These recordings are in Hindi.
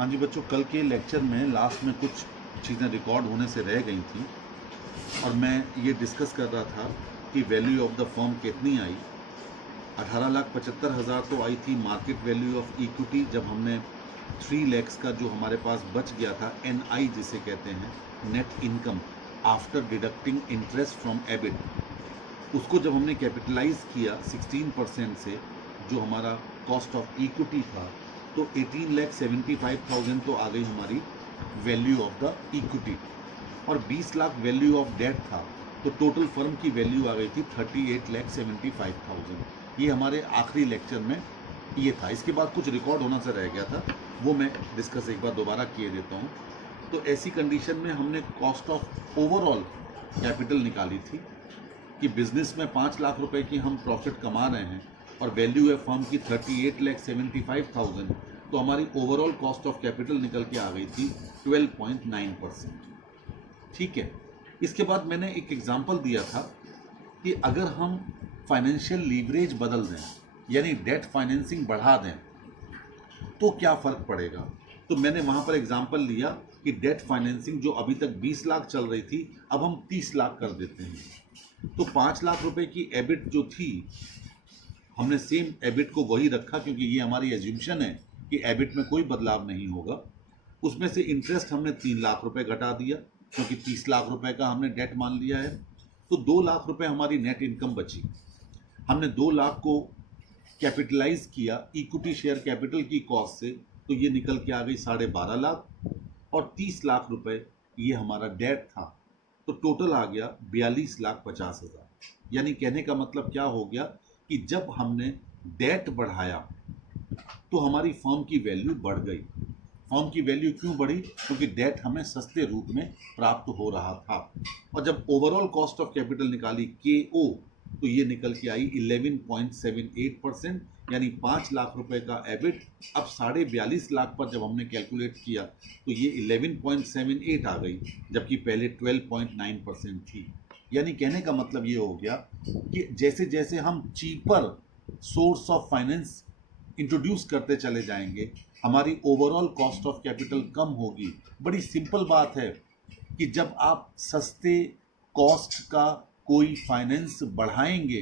हाँ जी बच्चों, कल के लेक्चर में लास्ट में कुछ चीज़ें रिकॉर्ड होने से रह गई थी और मैं ये डिस्कस कर रहा था कि वैल्यू ऑफ द फर्म कितनी आई। 18,75,000 तो आई थी मार्केट वैल्यू ऑफ इक्विटी, जब हमने 3 lakhs का जो हमारे पास बच गया था, NI जिसे कहते हैं, net income after deducting interest from EBIT, उसको जब हमने कैपिटलाइज किया 16% से, जो हमारा कॉस्ट ऑफ इक्विटी था, तो 18,75,000 तो आ गई हमारी वैल्यू ऑफ द इक्विटी, और 20 लाख वैल्यू ऑफ डेट था, तो टोटल फर्म की वैल्यू आ गई थी 38,75,000। ये हमारे आखिरी लेक्चर में ये था। इसके बाद कुछ रिकॉर्ड होना से रह गया था, वो मैं डिस्कस एक बार दोबारा किए देता हूँ। तो ऐसी कंडीशन में हमने कॉस्ट ऑफ ओवरऑल कैपिटल निकाली थी कि बिजनेस में 5 लाख रुपए की हम प्रॉफिट कमा रहे हैं और वैल्यू है फर्म की 38,75,000, तो हमारी ओवरऑल कॉस्ट ऑफ कैपिटल निकल के आ गई थी 12.9%। ठीक है। इसके बाद मैंने एक एग्जांपल दिया था कि अगर हम फाइनेंशियल लीवरेज बदल दें, यानी डेट फाइनेंसिंग बढ़ा दें, तो क्या फ़र्क पड़ेगा। तो मैंने वहाँ पर एग्जांपल लिया कि डेट फाइनेंसिंग जो अभी तक 20 लाख चल रही थी, अब हम 30 लाख कर देते हैं। तो 5 लाख रुपए की एबिट जो थी, हमने सेम एबिट को वही रखा, क्योंकि ये हमारी एज्यूम्पशन है कि एबिट में कोई बदलाव नहीं होगा। उसमें से इंटरेस्ट हमने 3 लाख रुपए घटा दिया, क्योंकि 30 लाख रुपए का हमने डेट मान लिया है। तो 2 लाख रुपए हमारी नेट इनकम बची। हमने 2 लाख को कैपिटलाइज किया इक्विटी शेयर कैपिटल की कॉस्ट से, तो ये निकल के आ गई 12.5 लाख, और 30 लाख रुपए ये हमारा डेट था, तो टोटल आ गया 42,50,000। यानी कहने का मतलब क्या हो गया कि जब हमने डेट बढ़ाया तो हमारी फर्म की वैल्यू बढ़ गई। फर्म की वैल्यू क्यों बढ़ी? क्योंकि डेट हमें सस्ते रूप में प्राप्त हो रहा था। और जब ओवरऑल कॉस्ट ऑफ कैपिटल निकाली KO, तो ये निकल के आई 11.78%, यानी 5 लाख रुपए का एबिट अब 42.5 लाख पर जब हमने कैलकुलेट किया तो ये 11.78 आ गई, जबकि पहले 12.9% थी। यानी कहने का मतलब ये हो गया कि जैसे जैसे हम cheaper source of finance introduce करते चले जाएंगे, हमारी ओवरऑल कॉस्ट ऑफ कैपिटल कम होगी। बड़ी सिंपल बात है कि जब आप सस्ते कॉस्ट का कोई फाइनेंस बढ़ाएंगे,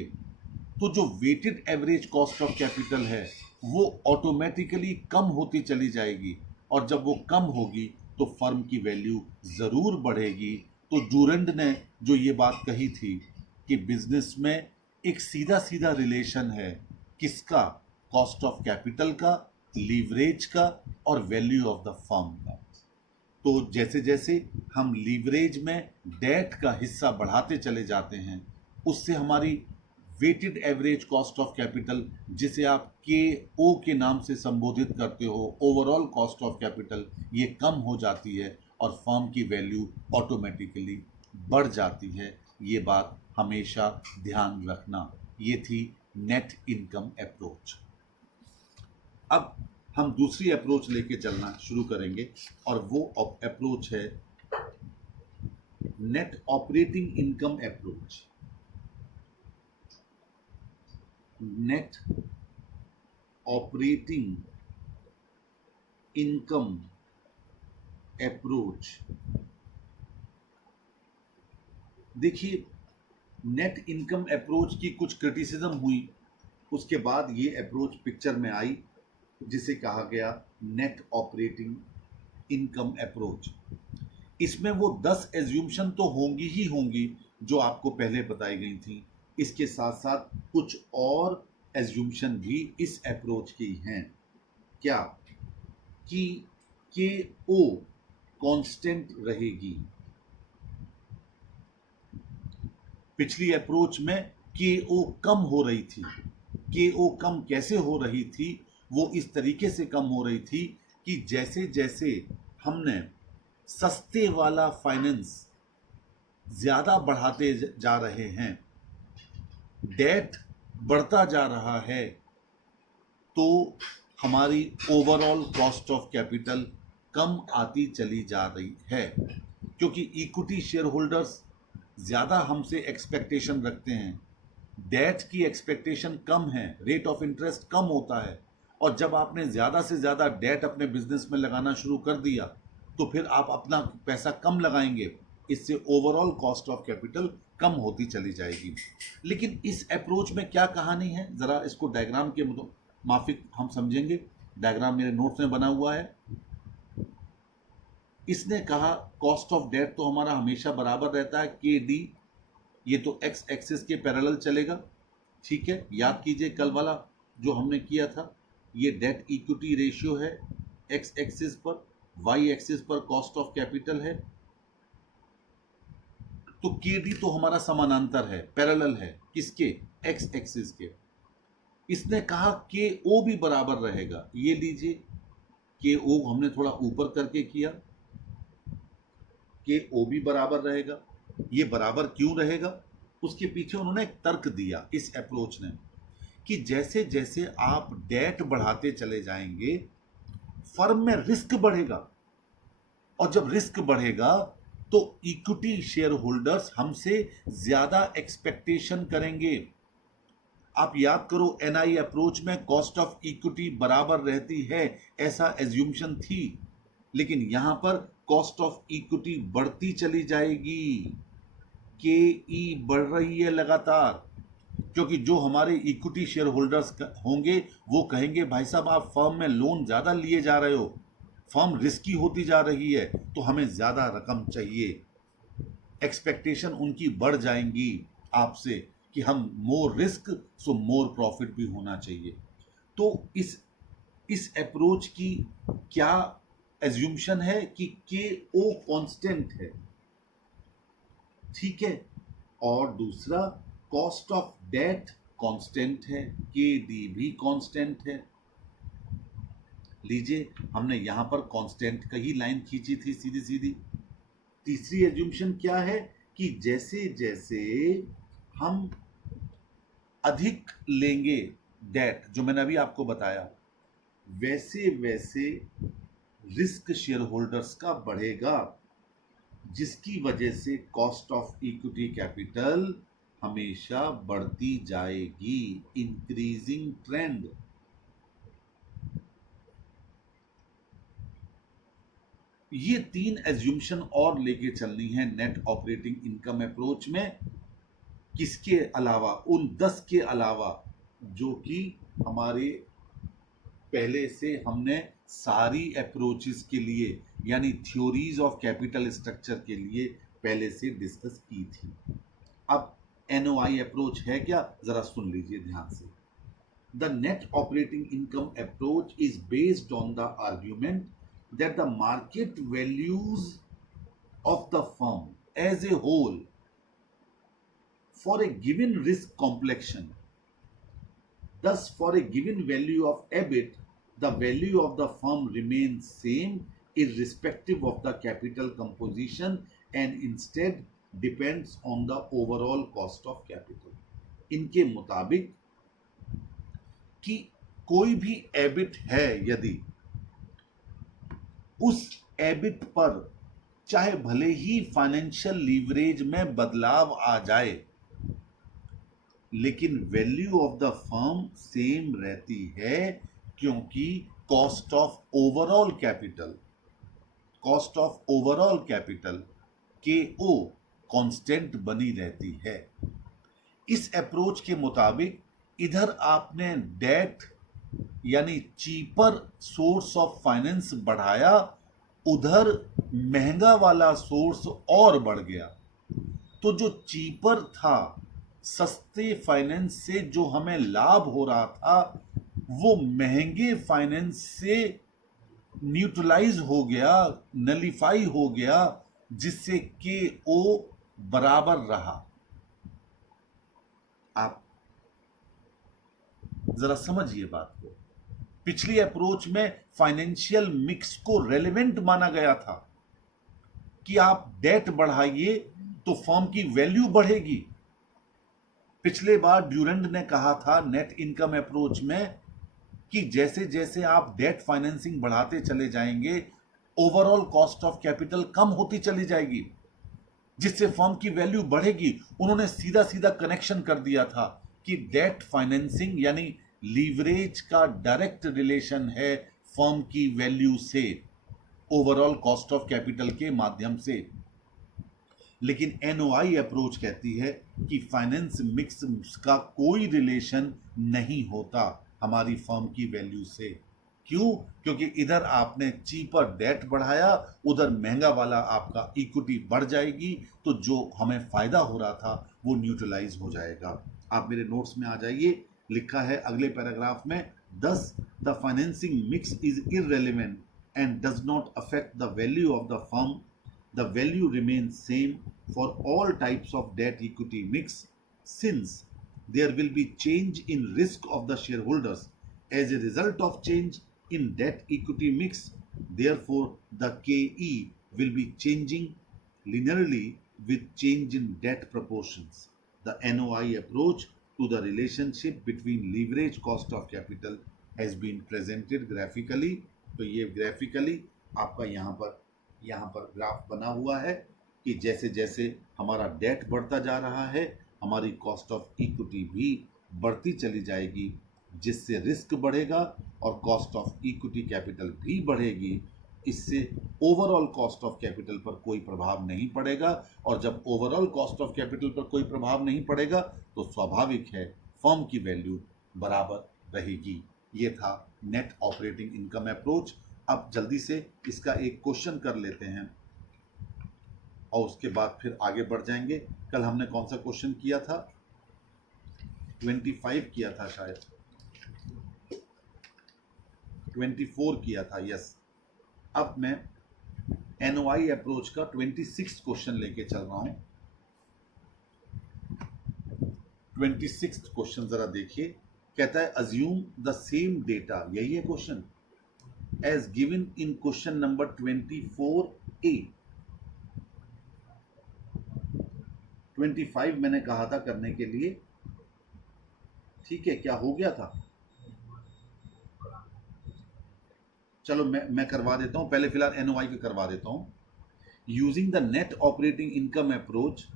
तो जो weighted average cost of capital है वो ऑटोमेटिकली कम होती चली जाएगी, और जब वो कम होगी तो फर्म की वैल्यू ज़रूर बढ़ेगी। तो डूरंड ने जो ये बात कही थी कि बिजनेस में एक सीधा सीधा रिलेशन है, किसका? कॉस्ट ऑफ कैपिटल का, लीवरेज का, और वैल्यू ऑफ द फर्म का। तो जैसे जैसे हम लीवरेज में डेट का हिस्सा बढ़ाते चले जाते हैं, उससे हमारी weighted average cost of capital, जिसे आप KO के नाम से संबोधित करते हो, ओवरऑल कॉस्ट ऑफ कैपिटल, ये कम हो जाती है और फर्म की वैल्यू ऑटोमेटिकली बढ़ जाती है। ये बात हमेशा ध्यान रखना। ये थी नेट इनकम अप्रोच। अब हम दूसरी अप्रोच लेके चलना शुरू करेंगे, और वो अप्रोच है net operating income approach. Net operating income approach. देखिए, नेट इनकम अप्रोच की कुछ क्रिटिसिज्म हुई, उसके बाद ये अप्रोच पिक्चर में आई, जिसे कहा गया नेट ऑपरेटिंग इनकम अप्रोच। इसमें वो 10 एज्यूम्पशन तो होंगी ही होंगी जो आपको पहले बताई गई थी। इसके साथ साथ कुछ और एज्यूम्पशन भी इस अप्रोच की हैं। क्या? कि KO कांस्टेंट रहेगी। पिछली अप्रोच में KO कम हो रही थी। KO कम कैसे हो रही थी? वो इस तरीके से कम हो रही थी कि जैसे जैसे हमने सस्ते वाला फाइनेंस ज़्यादा बढ़ाते जा रहे हैं, डेट बढ़ता जा रहा है, तो हमारी ओवरऑल कॉस्ट ऑफ कैपिटल कम आती चली जा रही है, क्योंकि इक्विटी शेयर होल्डर्स ज़्यादा हमसे एक्सपेक्टेशन रखते हैं, डेट की एक्सपेक्टेशन कम है, रेट ऑफ इंटरेस्ट कम होता है, और जब आपने ज़्यादा से ज़्यादा डेट अपने बिजनेस में लगाना शुरू कर दिया तो फिर आप अपना पैसा कम लगाएंगे, इससे ओवरऑल कॉस्ट ऑफ कैपिटल कम होती चली जाएगी। लेकिन इस अप्रोच में क्या कहानी है, ज़रा इसको डायग्राम के माफिक हम समझेंगे। डायग्राम मेरे नोट्स में बना हुआ है। इसने कहा कॉस्ट ऑफ डेट तो हमारा हमेशा बराबर रहता है के डी, ये तो एक्स एक्सिस के पैरेलल चलेगा, ठीक है। याद कीजिए कल वाला जो हमने किया था, ये डेट इक्विटी रेशियो है एक्स एक्सिस पर, वाई एक्सिस पर कॉस्ट ऑफ कैपिटल है, तो के डी तो हमारा समानांतर है, पैरेलल है किसके, एक्स एक्सिस के। इसने कहा के ओ भी बराबर रहेगा, ये लीजिए के ओ हमने थोड़ा ऊपर करके किया, के ओ भी बराबर रहेगा। ये बराबर क्यों रहेगा, उसके पीछे उन्होंने एक तर्क दिया इस अप्रोच ने, कि जैसे जैसे आप डेट बढ़ाते चले जाएंगे फर्म में रिस्क बढ़ेगा, और जब रिस्क बढ़ेगा तो इक्विटी शेयर होल्डर्स हमसे ज्यादा एक्सपेक्टेशन करेंगे। आप याद करो एनआई अप्रोच में कॉस्ट ऑफ इक्विटी बराबर रहती है ऐसा एज्यूम्शन थी, लेकिन यहां पर कॉस्ट ऑफ इक्विटी बढ़ती चली जाएगी, के ई बढ़ रही है लगातार, क्योंकि जो हमारे इक्विटी शेयर होल्डर्स होंगे वो कहेंगे भाई साहब आप फर्म में लोन ज्यादा लिए जा रहे हो, फर्म रिस्की होती जा रही है, तो हमें ज्यादा रकम चाहिए। एक्सपेक्टेशन उनकी बढ़ जाएंगी आपसे कि हम more risk so more profit भी होना चाहिए। तो इस अप्रोच की क्या एज्यूम्शन है कि के ओ कांस्टेंट है, ठीक है, और दूसरा कॉस्ट ऑफ डेट कांस्टेंट है, के डी भी कांस्टेंट है। लीजिए हमने यहां पर कांस्टेंट का ही लाइन खींची थी सीधी सीधी। तीसरी एज्यूम्शन क्या है कि जैसे जैसे हम अधिक लेंगे डेट, जो मैंने अभी आपको बताया, वैसे वैसे रिस्क शेयर होल्डर्स का बढ़ेगा, जिसकी वजह से कॉस्ट ऑफ इक्विटी कैपिटल हमेशा बढ़ती जाएगी, इंक्रीजिंग ट्रेंड। ये तीन एज्यूम्शन और लेके चलनी है नेट ऑपरेटिंग इनकम अप्रोच में, किसके अलावा, उन 10 के अलावा जो कि हमारे पहले से हमने सारी अप्रोचेस के लिए यानी थ्योरीज ऑफ कैपिटल स्ट्रक्चर के लिए पहले से डिस्कस की थी। अब एनओआई अप्रोच है क्या, जरा सुन लीजिए ध्यान से। The net operating income approach is based on the argument that the market values of the firm as a whole for a given risk complexion, thus for a given value of EBIT the value of the firm remains same irrespective of the capital composition and instead depends on the overall cost of capital। इनके मुताबिक कि कोई भी EBIT है यदि, उस एबिट पर चाहे भले ही फाइनेंशियल लीवरेज में बदलाव आ जाए, लेकिन value of the firm same रहती है, क्योंकि कॉस्ट ऑफ ओवरऑल कैपिटल के ओ कांस्टेंट बनी रहती है। इस अप्रोच के मुताबिक इधर आपने डेट यानी चीपर सोर्स ऑफ फाइनेंस बढ़ाया, उधर महंगा वाला सोर्स और बढ़ गया, तो जो चीपर था, सस्ते फाइनेंस से जो हमें लाभ हो रहा था, वो महंगे फाइनेंस से न्यूट्रलाइज हो गया, नलीफाई हो गया, जिससे के ओ बराबर रहा। आप जरा समझिए बात को। पिछली अप्रोच में फाइनेंशियल मिक्स को रेलेवेंट माना गया था कि आप डेट बढ़ाइए तो फर्म की वैल्यू बढ़ेगी। पिछले बार ड्यूरेंट ने कहा था नेट इनकम अप्रोच में कि जैसे जैसे आप डेट फाइनेंसिंग बढ़ाते चले जाएंगे, ओवरऑल कॉस्ट ऑफ कैपिटल कम होती चली जाएगी, जिससे फर्म की वैल्यू बढ़ेगी। उन्होंने सीधा सीधा कनेक्शन कर दिया था कि डेट फाइनेंसिंग यानी लीवरेज का डायरेक्ट रिलेशन है फर्म की वैल्यू से, ओवरऑल कॉस्ट ऑफ कैपिटल के माध्यम से। लेकिन एनओआई अप्रोच कहती है कि फाइनेंस मिक्स का कोई रिलेशन नहीं होता हमारी फर्म की वैल्यू से। क्यों? क्योंकि इधर आपने चीपर डेट बढ़ाया, उधर महंगा वाला आपका इक्विटी बढ़ जाएगी, तो जो हमें फायदा हो रहा था वो न्यूट्रलाइज हो जाएगा। आप मेरे नोट्स में आ जाइए, लिखा है अगले पैराग्राफ में, दस the financing mix is irrelevant and does not affect the value of the firm. The value remains same for all types of debt equity mix, since there will be change in risk of the shareholders as a result of change in debt equity mix. Therefore, the KE will be changing linearly with change in debt proportions. The NOI approach to the relationship between leverage cost of capital has been presented graphically. तो ये graphically आपका यहाँ पर ग्राफ बना हुआ है कि जैसे जैसे हमारा डेट बढ़ता जा रहा है, हमारी कॉस्ट ऑफ इक्विटी भी बढ़ती चली जाएगी, जिससे रिस्क बढ़ेगा और कॉस्ट ऑफ इक्विटी कैपिटल भी बढ़ेगी। इससे ओवरऑल कॉस्ट ऑफ कैपिटल पर कोई प्रभाव नहीं पड़ेगा, और जब ओवरऑल कॉस्ट ऑफ कैपिटल पर कोई प्रभाव नहीं पड़ेगा तो स्वाभाविक है फर्म की वैल्यू बराबर रहेगी। ये था नेट ऑपरेटिंग इनकम अप्रोच। अब जल्दी से इसका एक क्वेश्चन कर लेते हैं और उसके बाद फिर आगे बढ़ जाएंगे। कल हमने कौन सा क्वेश्चन किया था? 25 किया था शायद, 24 किया था, यस। अब मैं एनओआई अप्रोच का 26 क्वेश्चन लेके चल रहा हूं। 26 क्वेश्चन जरा देखिए, कहता है अज्यूम द सेम डेटा, यही है question, as given in question number 24A. 25 मैंने कहा था करने के लिए, ठीक है? क्या हो गया था? चलो मैं करवा देता हूं, पहले फिलहाल एनओआई का करवा देता हूं। Using the net operating income approach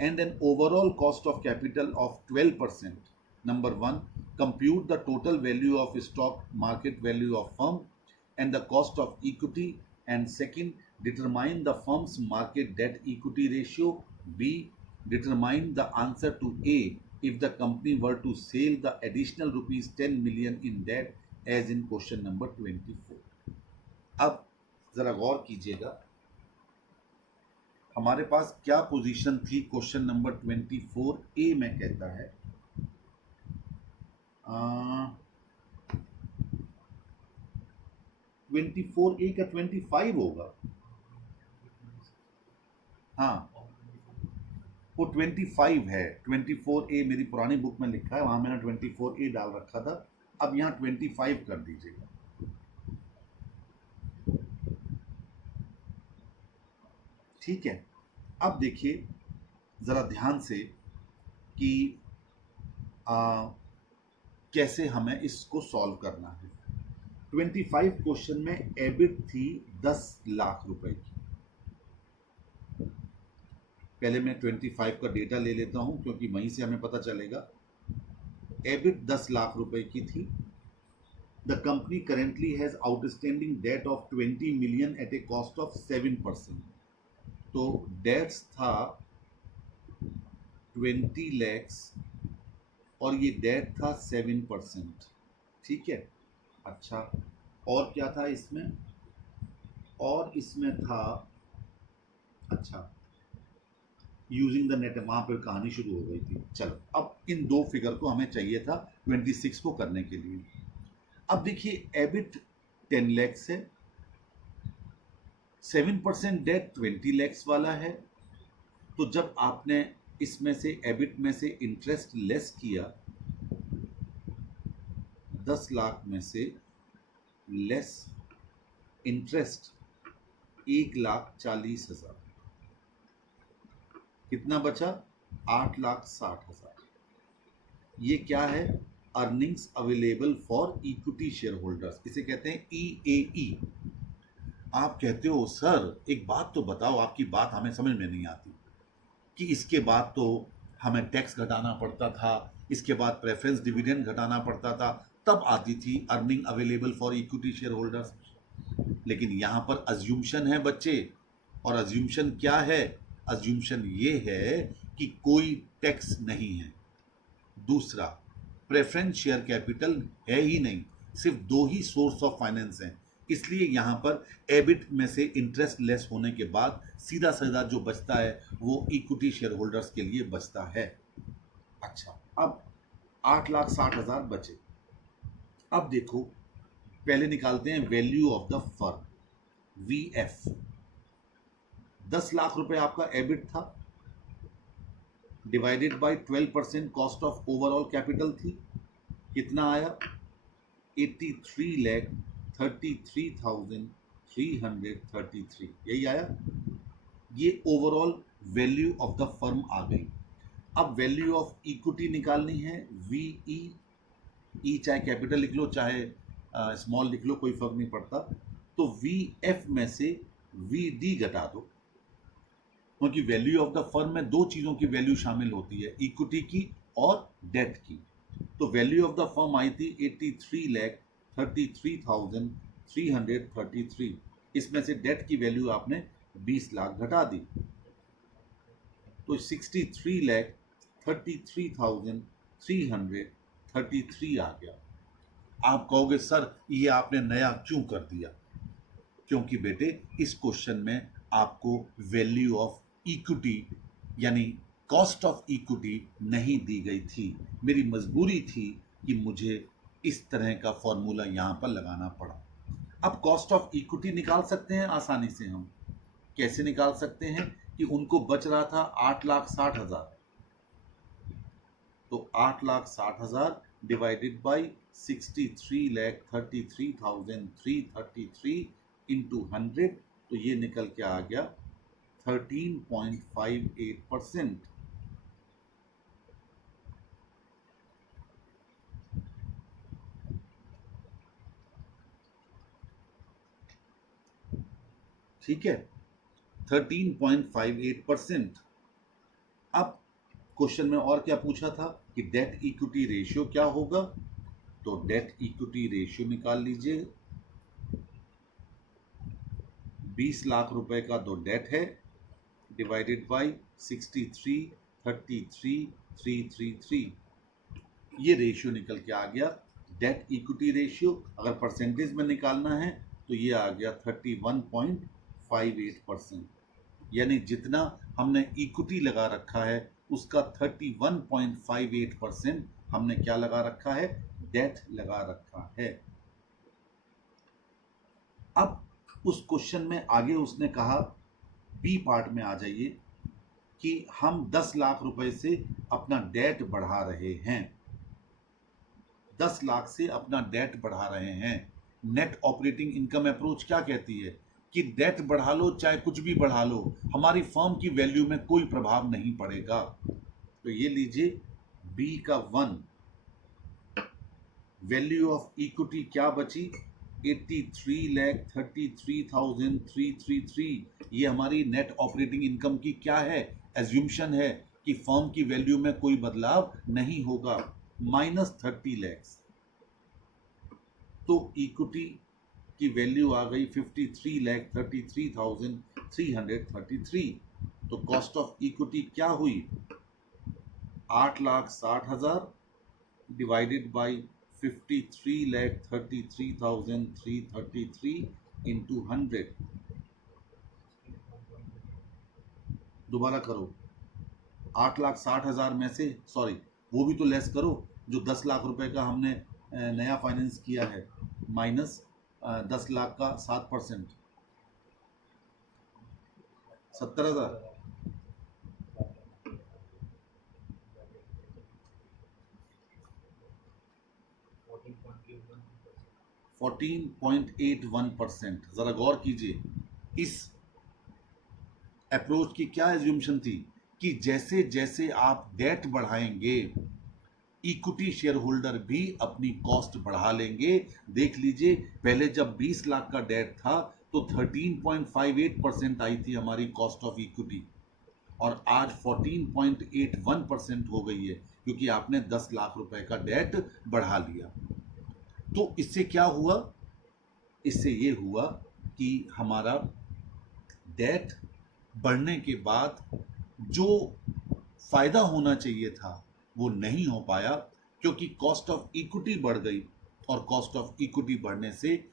and an overall cost of capital of 12%, number 1, compute the total value of stock market value of firm and the cost of equity, and second, determine the firm's market debt equity ratio. B, determine the answer to A if the company were to sell the additional rupees 10 million in debt as in question number 24. अब जरा गौर कीजिएगा, हमारे पास क्या पोजीशन थी क्वेश्चन नंबर 24A में, कहता है 24A का 25 होगा, हाँ वो 25 है। 24A मेरी पुरानी बुक में लिखा है, वहां मैंने 24A डाल रखा था, अब यहाँ 25 कर दीजिएगा। ठीक है, अब देखिए जरा ध्यान से कि कैसे हमें इसको सॉल्व करना है। 25 क्वेश्चन में एबिट थी 10 लाख रुपए की। पहले मैं 25 का डेटा ले लेता हूं क्योंकि वहीं से हमें पता चलेगा। एबिट 10 लाख रुपए की थी। The company currently has outstanding debt of 20 million at a cost of 7%। तो डेट्स था 20 लैक्स और ये डेट था 7%। ठीक है, अच्छा, और क्या था इसमें? और इसमें था, अच्छा, यूजिंग द नेट, वहां पर कहानी शुरू हो गई थी। चलो, अब इन दो फिगर को हमें चाहिए था 26 को करने के लिए। अब देखिए एबिट 10 लैक्स है, 7% डेट 20 लैक्स वाला है। तो जब आपने इसमें से एबिट में से इंटरेस्ट लेस किया, 10 लाख में से लेस इंटरेस्ट 1,40,000, कितना बचा? 8,60,000। ये क्या है? Earnings available for equity share holders, इसे कहते हैं EAE। आप कहते हो सर एक बात तो बताओ, आपकी बात हमें समझ में नहीं आती कि इसके बाद तो हमें टैक्स घटाना पड़ता था, इसके बाद प्रेफरेंस डिविडेंड घटाना पड़ता था, तब आती थी earning available for equity share holders. लेकिन यहाँ पर अज्यूमशन है बच्चे, और अज्यूमशन क्या है? अज्यूमशन ये है कि कोई टैक्स नहीं है। दूसरा, प्रेफरेंस शेयर कैपिटल है ही नहीं, सिर्फ दो ही सोर्स ऑफ फाइनेंस हैं, इसलिए यहाँ पर एबिट में से इंटरेस्ट लेस होने के बाद सीधा सीधा जो बचता है वो इक्विटी शेयर होल्डर्स के लिए बचता है। अच्छा, अब 8,60,000 बचे। अब देखो, पहले निकालते हैं value of the firm, V. 10 lakh रुपए आपका एबिट था, divided by 12% cost of overall capital थी, कितना आया? 83,33,333, यही आया। ये overall value of the firm आ गई। अब वैल्यू ऑफ इक्विटी निकालनी है, वीई। ई चाहे कैपिटल लिख लो चाहे स्मॉल लिख लो, कोई फर्क नहीं पड़ता। तो वीएफ में से वीडी घटा दो, क्योंकि वैल्यू ऑफ द फर्म में दो चीजों की वैल्यू शामिल होती है, इक्विटी की और डेट की। तो value of the firm I थी 83,33,333। इसमें से डेट की वैल्यू आपने 20 लाख घटा दी, तो 63,33,333 आ गया। आप कहोगे सर ये आपने नया क्यों कर दिया? क्योंकि बेटे इस क्वेश्चन में आपको वैल्यू ऑफ इक्विटी यानी कॉस्ट ऑफ इक्विटी नहीं दी गई थी। मेरी मजबूरी थी कि मुझे इस तरह का फॉर्मूला यहाँ पर लगाना पड़ा। अब कॉस्ट ऑफ इक्विटी निकाल सकते हैं आसानी से। हम कैसे निकाल सकते हैं कि उनको बच रहा था 8,60,000, तो 8,60,000 डिवाइडेड बाई 63,33,333 इंटू 100, तो ये निकल के आ गया 13.58%। ठीक है, 13.58%। अब क्वेश्चन में और क्या पूछा था कि डेट इक्विटी रेशियो क्या होगा, तो डेट इक्विटी रेशियो निकाल लीजिए। 20 लाख रुपए का तो डेट है, डिवाइडेड बाई 63,33,333, ये रेशियो निकल के आ गया। डेट इक्विटी रेशियो अगर परसेंटेज में निकालना है तो ये आ गया 31.58%, यानी जितना हमने इक्विटी लगा रखा है उसका 31.58% हमने क्या लगा रखा है? डेट लगा रखा है। अब उस क्वेश्चन में आगे उसने कहा, बी पार्ट में आ जाइए, कि हम 10 लाख रुपए से अपना डेट बढ़ा रहे हैं, 10 लाख से अपना डेट बढ़ा रहे हैं। नेट ऑपरेटिंग इनकम अप्रोच क्या कहती है कि डेट बढ़ा लो चाहे कुछ भी बढ़ा लो, हमारी फर्म की वैल्यू में कोई प्रभाव नहीं पड़ेगा। तो ये लीजिए बी का 1, वैल्यू ऑफ इक्विटी क्या बची? 83,33,333। ये हमारी नेट ऑपरेटिंग इनकम की क्या है? एज्यूम्शन है कि फर्म की वैल्यू में कोई बदलाव नहीं होगा, माइनस 30 लाख। तो इक्विटी की वैल्यू आ गई 53,33,333। तो कॉस्ट ऑफ इक्विटी क्या हुई? 8,60,000 डिवाइडेड बाई 53,33,333 इंटू 100। दोबारा करो, 8,60,000 में से, सॉरी वो भी तो लेस करो, जो 10 लाख रुपए का हमने नया फाइनेंस किया है, माइनस 10 लाख का 7%, 70,000। 14.81%। जरा गौर कीजिए, इस अप्रोच की क्या एज्यूम्शन थी कि जैसे जैसे आप डेट बढ़ाएंगे इक्विटी शेयर होल्डर भी अपनी कॉस्ट बढ़ा लेंगे। देख लीजिए, पहले जब 20 लाख का डेट था तो 13.58% आई थी हमारी कॉस्ट ऑफ इक्विटी, और आज 14.81% हो गई है, क्योंकि आपने 10 लाख रुपए का डेट बढ़ा लिया। तो इससे क्या हुआ? इससे ये हुआ कि हमारा डेट बढ़ने के बाद जो फायदा होना चाहिए था वो नहीं हो पाया, क्योंकि कॉस्ट ऑफ इक्विटी बढ़ गई, और कॉस्ट ऑफ इक्विटी बढ़ने से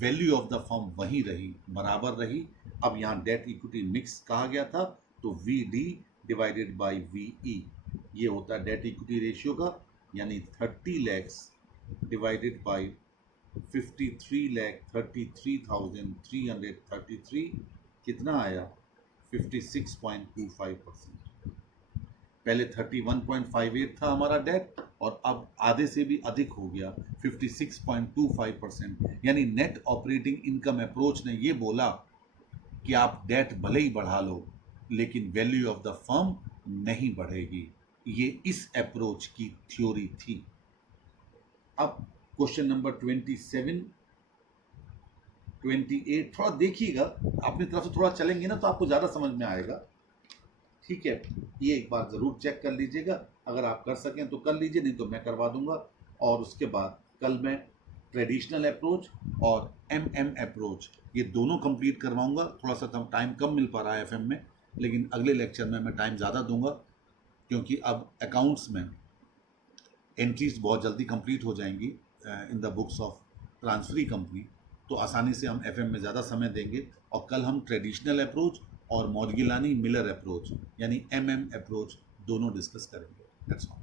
वैल्यू ऑफ द फर्म वही रही, बराबर रही। अब यहाँ डेट इक्विटी मिक्स कहा गया था, तो V D divided by V E, ये होता है डेट इक्विटी रेशियो का, यानी 30 लैक्स डिवाइडेड बाई 53,33,333 कितना आया? 56.25%। पहले 31.58 था हमारा डेट, और अब आधे से भी अधिक हो गया, 56.25%। यानी नेट ऑपरेटिंग इनकम अप्रोच ने ये बोला कि आप डेट भले ही बढ़ा लो, लेकिन वैल्यू ऑफ द फर्म नहीं बढ़ेगी। ये इस अप्रोच की थ्योरी थी। अब क्वेश्चन नंबर 27, 28 थोड़ा देखिएगा, अपनी तरफ से थोड़ा चलेंगे ना तो आपको ज़्यादा समझ में आएगा। ठीक है, ये एक बार ज़रूर चेक कर लीजिएगा, अगर आप कर सकें तो कर लीजिए, नहीं तो मैं करवा दूंगा। और उसके बाद कल मैं ट्रेडिशनल अप्रोच और एमएम अप्रोच ये दोनों कंप्लीट करवाऊंगा। थोड़ा सा टाइम कम मिल पा रहा है एफएम में, लेकिन अगले लेक्चर में मैं टाइम ज़्यादा दूंगा, क्योंकि अब अकाउंट्स में एंट्रीज बहुत जल्दी कंप्लीट हो जाएंगी in the books of transferee company, तो आसानी से हम एफएम में ज़्यादा समय देंगे। और कल हम ट्रेडिशनल अप्रोच और मॉर्गिलानी मिलर अप्रोच यानी एमएम अप्रोच दोनों डिस्कस करेंगे। That's all.